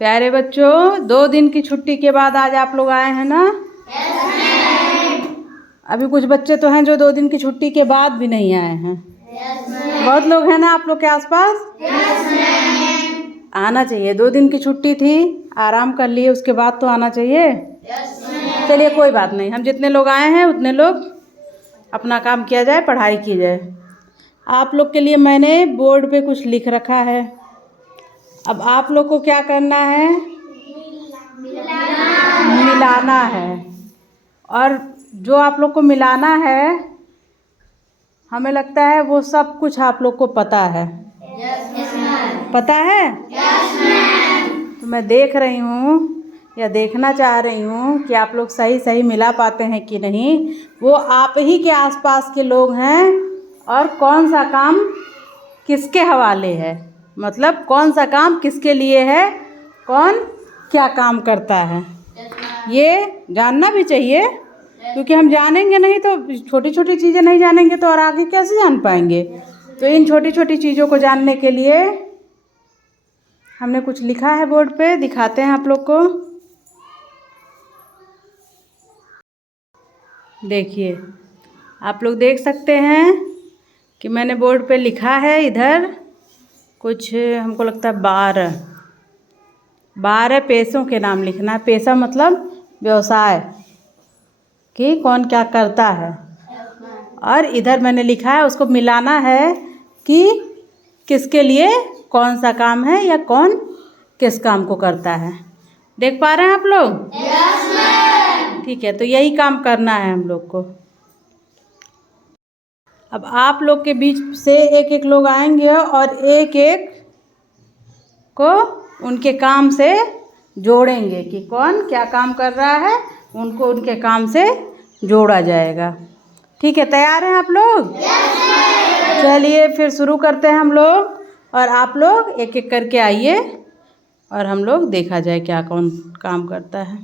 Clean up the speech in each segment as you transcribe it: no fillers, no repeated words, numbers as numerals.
प्यारे बच्चों, 2 दिन की छुट्टी के बाद आज आप लोग आए हैं ना? अभी कुछ बच्चे तो हैं जो 2 दिन की छुट्टी के बाद भी नहीं आए हैं। बहुत लोग हैं ना आप लोग के आसपास? आना चाहिए। 2 दिन की छुट्टी थी, आराम कर लिए, उसके बाद तो आना चाहिए। चलिए कोई बात नहीं, हम जितने लोग आए हैं उतने लोग अपना काम किया जाए, पढ़ाई की जाए। आप लोग के लिए मैंने बोर्ड पे कुछ लिख रखा है। अब आप लोग को क्या करना है? मिलाना है। और जो आप लोग को मिलाना है, हमें लगता है वो सब कुछ आप लोग को पता है। पता है? तो मैं देख रही हूँ या देखना चाह रही हूँ कि आप लोग सही सही मिला पाते हैं कि नहीं। वो आप ही के आसपास के लोग हैं और कौन सा काम किसके हवाले है, मतलब कौन सा काम किसके लिए है, कौन क्या काम करता है, ये जानना भी चाहिए। क्योंकि हम जानेंगे नहीं तो, छोटी छोटी चीज़ें नहीं जानेंगे तो और आगे कैसे जान पाएंगे। तो इन छोटी छोटी चीज़ों को जानने के लिए हमने कुछ लिखा है बोर्ड पे, दिखाते हैं आप लोग को। देखिए, आप लोग देख सकते हैं कि मैंने बोर्ड पे लिखा है इधर कुछ, हमको लगता है 12 पेशों के नाम लिखना है। पेशा मतलब व्यवसाय, कि कौन क्या करता है। और इधर मैंने लिखा है, उसको मिलाना है कि किसके लिए कौन सा काम है या कौन किस काम को करता है। देख पा रहे हैं आप लोग? ठीक है, तो यही काम करना है हम लोग को। अब आप लोग के बीच से एक एक लोग आएंगे और एक एक को उनके काम से जोड़ेंगे कि कौन क्या काम कर रहा है, उनको उनके काम से जोड़ा जाएगा। ठीक है, तैयार हैं आप लोग? चलिए फिर शुरू करते हैं हम लोग, और आप लोग एक एक करके आइए और हम लोग देखा जाए क्या कौन काम करता है।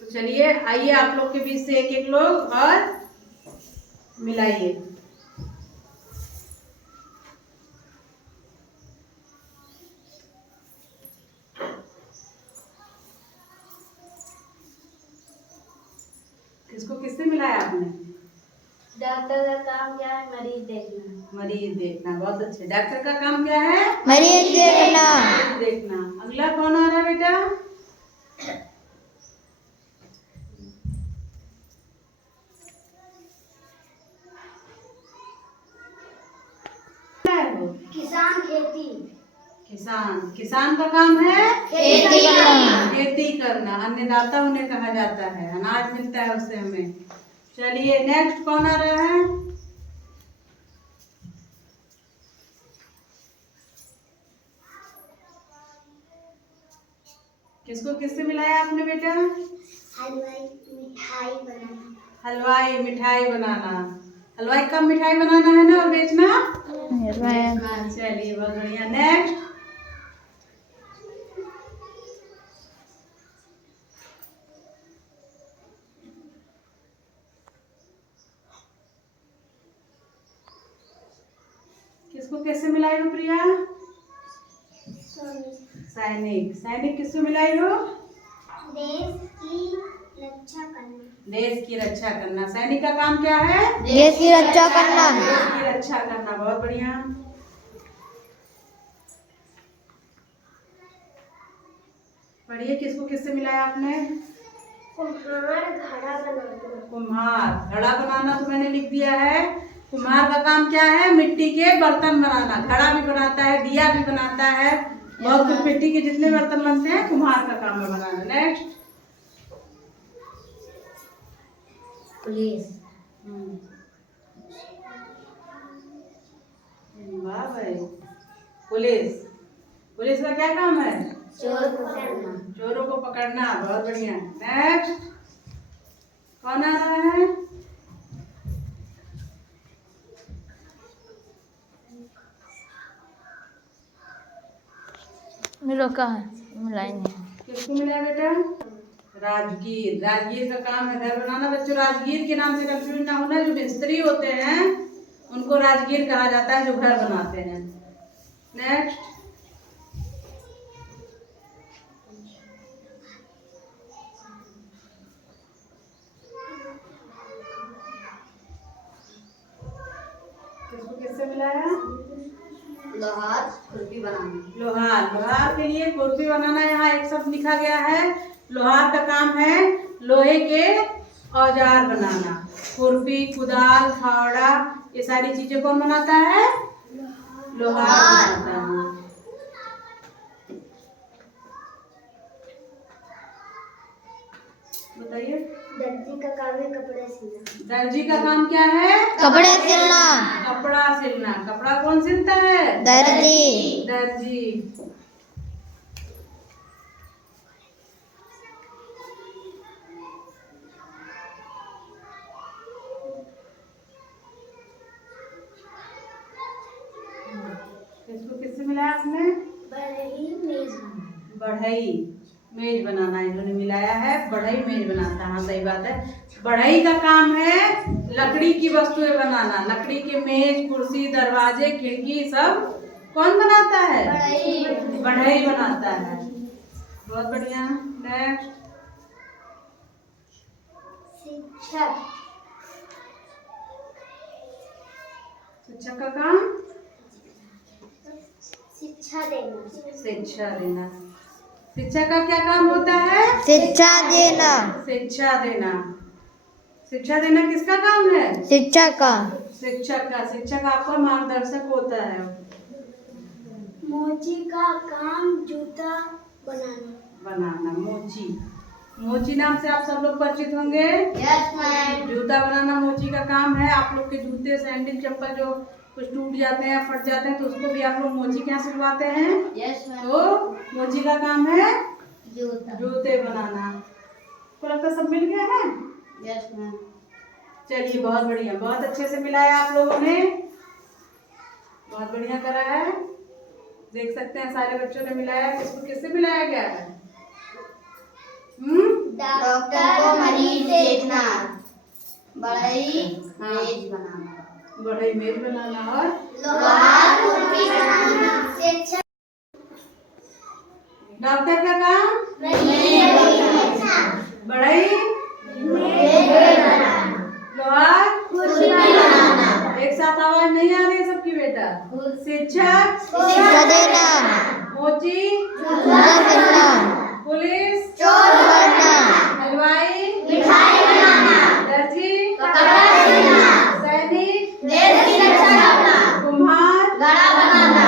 तो चलिए आइए, आप लोग के बीच से एक एक लोग और मिलाइए। किसको किससे मिलाया आपने? डॉक्टर का काम क्या है? मरीज देखना। मरीज देखना, बहुत अच्छे। डॉक्टर का काम क्या है? मरीज देखना। मरीज देखना। अगला कौन आ रहा है बेटा? किसान खेती। किसान का काम है खेती करना। खेती करना। अन्नदाता उन्हें कहा जाता है, अनाज मिलता है उससे हमें। चलिए नेक्स्ट कौन आ रहा है? किसको किससे मिलाया आपने बेटा? हलवाई मिठाई बनाना। हलवाई मिठाई बनाना। हलवाई कब मिठाई बनाना है ना और बेचना? चलिए बहुत बढ़िया। नेक्स्ट किसको किससे मिलाई हो प्रिया? सैनिक। सैनिक किससे मिलाई हो? देश की रक्षा करना। देश की रक्षा करना। सैनिक का काम क्या है? देश की रक्षा करना। देश की रक्षा करना, बहुत बढ़िया। पढ़िए, किसको किससे मिलाया आपने? कुम्हार घड़ा बनाना। कुम्हार घड़ा बनाना तो मैंने लिख दिया है। कुम्हार का काम क्या है? मिट्टी के बर्तन बनाना। घड़ा भी बनाता है, दिया भी बनाता है, बहुत कुछ। मिट्टी के जितने बर्तन बनते हैं कुम्हार का काम है बनाना। Next police. वाह भाई, पुलिस। पुलिस का क्या काम है? चोर पकड़ना। चोरों को पकड़ना, बहुत बढ़िया। नेक्स्ट कौन आ रहा है? मिलो का है मिलाई नहीं। किसको मिला बेटा? राजगीर। राजगीर का काम है घर बनाना। बच्चों, राजगीर के नाम से कंफ्यूज ना होना। जो मिस्त्री होते हैं उनको राजगीर कहा जाता है, जो घर बनाते हैं। नेक्स्ट। इसको किससे मिलाया? लोहार खुरपी बनाना। लोहार। लोहार के लिए खुरपी बनाना। यहाँ एक शब्द लिखा गया है। लोहार का काम है लोहे के औजार बनाना। खुरपी, कुदाल, फावड़ा, ये सारी चीजें कौन बनाता है? लोहार बनाता है। बताइए। दर्जी का काम है कपड़े सिलना। दर्जी का काम क्या है? कपड़े सिलना। कपड़ा सिलना। कपड़ा कौन सिलता है? दर्जी। दर्जी। इसको किससे मिलाया आपने? बढ़ई मेज बनाना। बढ़ई मेज बनाना इन्होंने मिलाया है। बढ़ई मेज बनाता है। हाँ सही बात है। बढ़ई का काम है लकड़ी की वस्तुएं बनाना। लकड़ी के मेज, कुर्सी, दरवाजे, खिड़की सब कौन बनाता है? बढ़ई बनाता है। बहुत बढ़िया। नेक्स्ट। शिक्षक। शिक्षक का काम? शिक्षा देना। शिक्षा देना। शिक्षा का क्या काम होता है? शिक्षा देना। शिक्षा देना। शिक्षा देना किसका काम है? शिक्षा का। शिक्षक का। शिक्षक आपका मार्गदर्शक होता है। मोची का काम जूता बनाना। मोची। मोची नाम से आप सब लोग परिचित होंगे। Yes ma'am. जूता बनाना मोची का काम है। आप लोग के जूते, सैंडल, चप्पल जो कुछ टूट जाते हैं, फट जाते हैं, तो उसको भी आप लोग मोची के यहाँ सिलवाते हैं। Yes ma'am. तो मोची का काम है जूता। जूते बनाना। को लगता है सब मिल गया है? Yes ma'am. चलिए बहुत बढ़िया। बहुत अच्छे से मिलाया आप लोगों ने। बहुत बढ़िया करा है। देख सकते हैं सारे बच्चों ने मिलाया। किसको किससे मिलाया गया है? डॉक्टर को मरीज देखना। बढ़ई मेज बनाना। बढ़ई मेज बनाना। और लोहार खुरपी बनाना। शिक्षक डॉक्टर का काम? बढ़ई लोहार खुरपी बनाना। एक साथ आवाज नहीं आ रही है सबकी बेटा। शिक्षक शिक्षा देना। मोची जूता सिलना। पुलिस चोर पकड़ना। हलवाई मिठाई बनाना। दर्जी कपड़ा सिलना। सैनिक देश की रक्षा करना। कुम्हार घड़ा बनाना।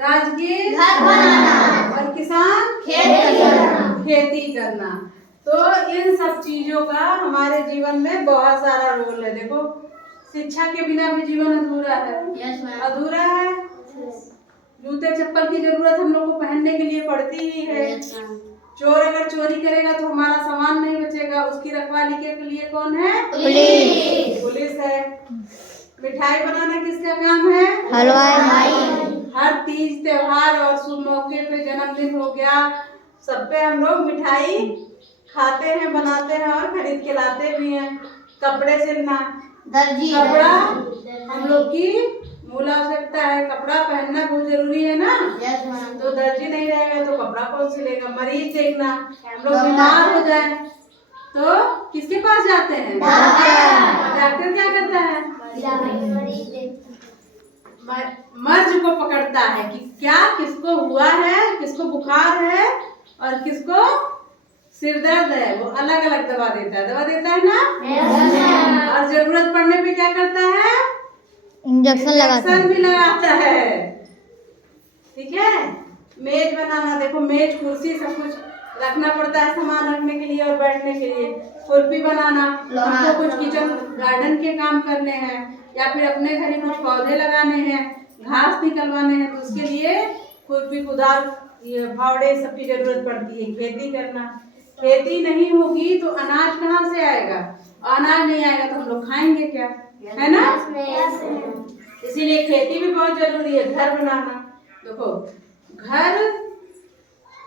राजगीर घर बनाना। और किसान खेती करना। खेती करना। तो इन सब चीजों का हमारे जीवन में बहुत सारा रोल है। देखो शिक्षा के बिना भी जीवन अधूरा है। Yes ma'am. अधूरा है। जूते चप्पल की जरूरत हम लोग को पहनने के लिए पड़ती ही है। Yes ma'am. चोर अगर चोरी करेगा तो हमारा सामान नहीं बचेगा। उसकी रखवाली के लिए कौन है? पुलिस। पुलिस है। मिठाई बनाना किसका काम है? हलवाई। हर तीज त्योहार और शुभ मौके पे, जन्मदिन हो गया, सब पे हम लोग मिठाई खाते हैं, बनाते हैं और खरीद के लाते भी हैं। कपड़े सिलना। दर्जी। कपड़ा हम लोग की मूल आवश्यकता है। कपड़ा पहनना बहुत जरूरी है ना। Yes ma'am. तो दर्जी नहीं रहेगा तो कपड़ा कौन सिलेगा? मरीज देखना। हम लोग बीमार हो जाए तो किसके पास जाते हैं? डॉक्टर। डॉक्टर क्या करता है? मरीज देखना। मर्ज को पकड़ता है कि क्या किसको हुआ है, किसको बुखार है और किसको सिर दर्द है। वो अलग अलग दवा देता है। दवा देता है ना। और जरूरत पड़ने पे क्या करता है? इंजेक्शन लगाता है। भी लगाता है। ठीक है। मेज बनाना। देखो मेज, कुर्सी सब कुछ रखना पड़ता है सामान रखने के लिए और बैठने के लिए। खुरपी बनाना। हमको कुछ किचन गार्डन के काम करने हैं या फिर अपने घर में कुछ पौधे लगाने हैं, घास निकलवाने हैं, तो उसके लिए खुरपी, कुदाल, ये फावड़े सबकी जरूरत पड़ती है। खेती करना। खेती नहीं होगी तो अनाज कहाँ से आएगा? अनाज नहीं आएगा तो हम लोग खाएंगे क्या? है ना। इसीलिए खेती भी बहुत जरूरी है। घर बनाना। देखो घर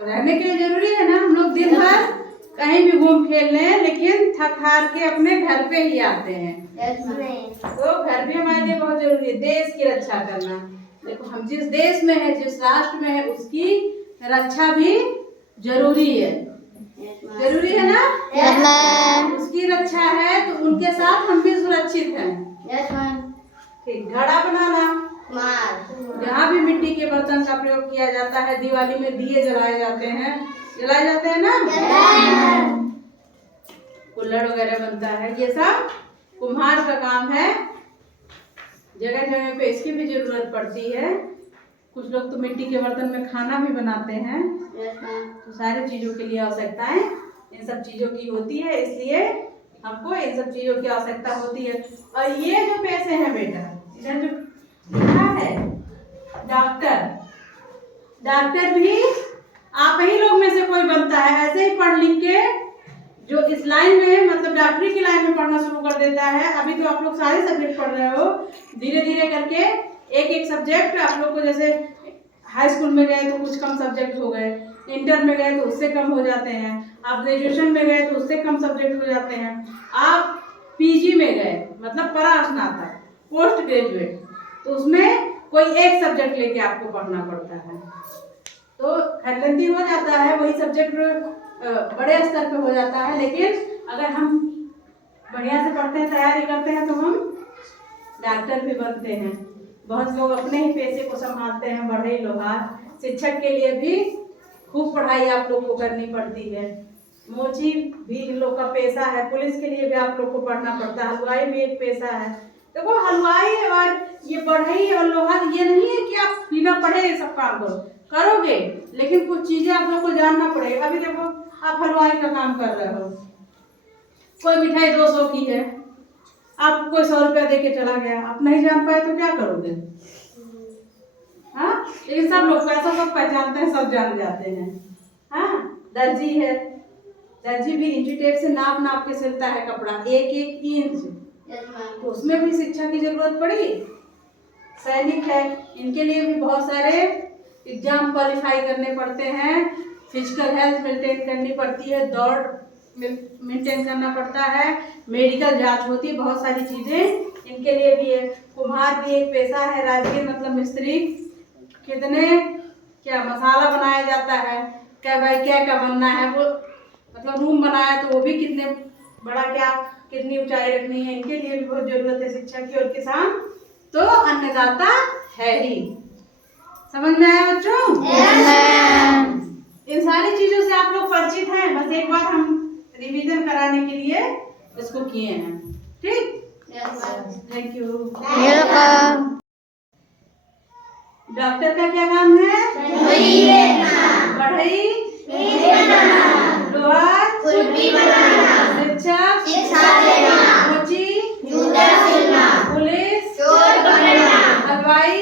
रहने के लिए जरूरी है ना। हम लोग दिन भर कहीं भी घूम खेल लें लेकिन थक हार के अपने घर पे ही आते हैं। तो घर भी हमारे लिए बहुत जरूरी है। देश की रक्षा करना। देखो हम जिस देश में है, जिस राष्ट्र में है, उसकी रक्षा भी जरूरी है। जरूरी है ना? Yes ma'am. उसकी रक्षा है तो उनके साथ हम भी सुरक्षित हैं। Yes ma'am. ठीक, घड़ा बनाना, जहाँ भी मिट्टी के बर्तन का प्रयोग किया जाता है, दिवाली में दिए जलाए जाते हैं ना? कुल्हड़ वगैरह बनता है, ये सब कुम्हार का काम है। जगह जगह पे इसकी भी जरूरत पड़ती है। कुछ लोग तो मिट्टी के बर्तन में खाना भी बनाते हैं। तो सारी चीजों के लिए आवश्यकताएं इन सब चीजों की होती है, इसलिए हमको इन सब चीजों की आवश्यकता होती है। और ये जो पैसे हैं बेटा, इधर जो लिखा है डॉक्टर भी आप ही लोग में से कोई बनता है। ऐसे ही पढ़ लिख के जो इस लाइन में, मतलब डॉक्टरी की लाइन में पढ़ना शुरू कर देता है। अभी तो आप लोग सारे सब्जेक्ट पढ़ रहे हो, धीरे धीरे करके एक एक सब्जेक्ट आप लोग को, जैसे हाई स्कूल में गए तो कुछ कम सब्जेक्ट हो गए, इंटर में गए तो उससे कम हो जाते हैं, आप ग्रेजुएशन में गए तो उससे कम सब्जेक्ट हो जाते हैं, आप पीजी में गए मतलब परास्नातक, पोस्ट ग्रेजुएट, तो उसमें कोई एक सब्जेक्ट लेके आपको पढ़ना पड़ता है। तो खरगंदी हो जाता है, वही सब्जेक्ट बड़े स्तर पे हो जाता है। लेकिन अगर हम बढ़िया से पढ़ते हैं, तैयारी करते हैं, तो हम डॉक्टर भी बनते हैं। बहुत लोग अपने ही पैसे को संभालते हैं, बढ़ई लोहार। शिक्षक के लिए भी खूब पढ़ाई आप लोग को करनी पड़ती है। मोची भी इन लोग का पेशा है। पुलिस के लिए भी आप लोग को पढ़ना पड़ता है। हलवाई भी एक पेशा है। देखो हलवाई और ये बढ़ई और लोहार, ये नहीं है कि आप बिना पढ़े ये सब काम करोगे, लेकिन कुछ चीजें आप लोग को जानना पड़ेगा। अभी देखो आप हलवाई का काम कर रहे हो, कोई मिठाई 200 की है, आप कोई 100 रुपया दे के चला गया, आप नहीं जान पाए तो क्या करोगे? हाँ, लेकिन सब लोग पैसा सब पहचानते हैं, सब जान जाते हैं। हाँ, दर्जी है, दर्जी भी इंची टेप से नाप के सिलता है कपड़ा, एक एक इंच, तो उसमें भी शिक्षा की जरूरत पड़ी। सैनिक है, इनके लिए भी बहुत सारे एग्जाम क्वालिफाई करने पड़ते हैं, फिजिकल हेल्थ मेंटेन करनी पड़ती है, दौड़ मेंटेन करना पड़ता है, मेडिकल जांच होती है, बहुत सारी चीजें इनके लिए भी है। कुम्हार भी एक पेशा है, राजगीर मतलब मिस्त्री। कितने क्या मसाला बनाया जाता है, क्या भाई क्या बनना है, वो मतलब रूम बनाया तो वो भी कितने बड़ा, क्या कितनी ऊंचाई रखनी है, इनके लिए भी बहुत जरूरत है शिक्षा की। और किसान तो अन्नदाता है ही। समझ में आया बच्चों? इन सारी चीजों से आप लोग परिचित हैं, बस एक बार हम रिवीजन कराने के लिए इसको किए हैं। ठीक, थैंक यू। डॉक्टर का क्या काम है? बढ़ई, लोहार, शिक्षक, मोची, पुलिस, हलवाई,